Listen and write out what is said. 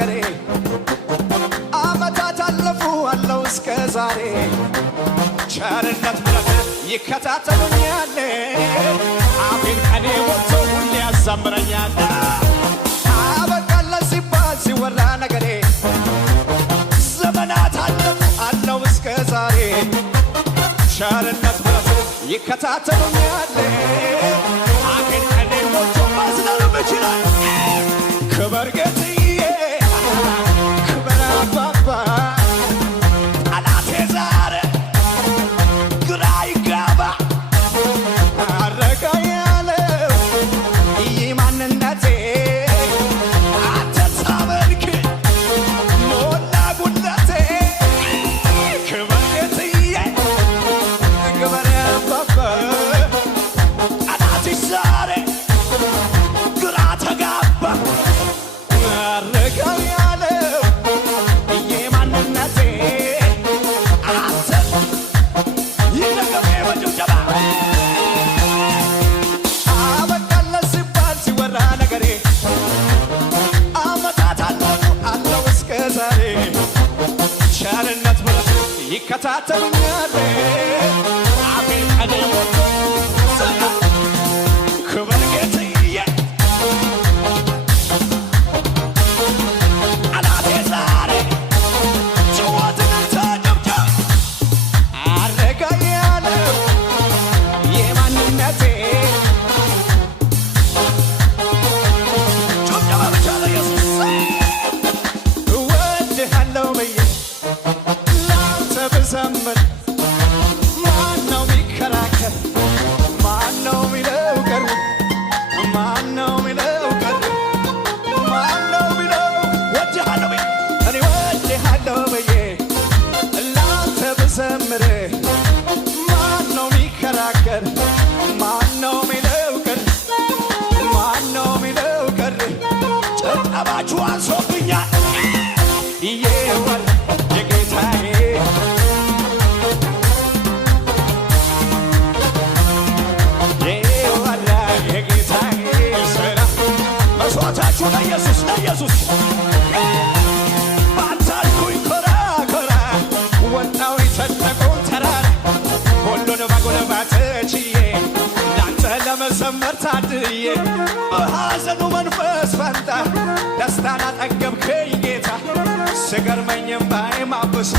ነገሬ አመታት አለፉ አለው እስከ ዛሬ ቸርነት ምሕረት ይከታተሉኛል አፌን ከኔ ወጥቶ ሁሌ ያዛምረኛል አበቃለት ሲባል ሲወራ ነገሬ ዘመናት አለፉ አለው እስከ ዛሬ ቸርነት ምሕረት ይከታተሉኛል አፌን ከኔ ወጥቶ ማዝናናት ይችላል ክበር ጌትዬ ክበር አባባ ጠላቴ ዛሬ ግራ ይጋባ አረጋ ያለው ይህ ማንነቴ አንተ ታመልክ ሞላ ጉለቴ ክበር ጌትዬ ክበር አባባ ጠላቴ ዛሬ ግራ ተጋባ አረጋ ያለው ይህ ማንነቴ አንተ ይነገሜ በጭብጨባ አበቃለት ሲባል ሲወራ ነገሬ አመታት አለፉ አለው እስከ ዛሬ ቸርነት ምሕረት ይከታተሉኛል አፌን ከኔ ወጥቶ ዘጋ ክበር ጌትዬ ጠላቴ ዛሬ ጭዋትን ተጨብጨብ አረጋ ያለው የማንነቴ ጭብጨባ ብቻ ለኢየሱስ እወድሃለሁ ብዬ ላንተ ብዘምር ማነው ሚከራከር ማነው ሚለው ቀር ማነው ሚለው ቀር ማነው ሚለው ወድሃለሁ ብዬ እኔ ወድሃለሁ ብዬ ላንተ ብዘምር ማነው ሚከራከር ማነው ሚለው ቀር ማነው ሚለው ቀር ጭብጨባችሁ አንሶብኛል ይወራ የጌታዬ ይወራ የጌታዬ ሥራ መስዋዕታችሁ ለኢየሱስ ለኢየሱስ ባታልኩኝ ኮራ ኮራ ወጣው የተጠቀውን ተራራ ሁሉን በጉልበት ችዬ ላንተ ለመዘመር ታድዬ በሐዘኑ መንፈስ ፈንታ ደስታን አጠገብከኝ ጌታ ስገርመኝም ባይ ማብስ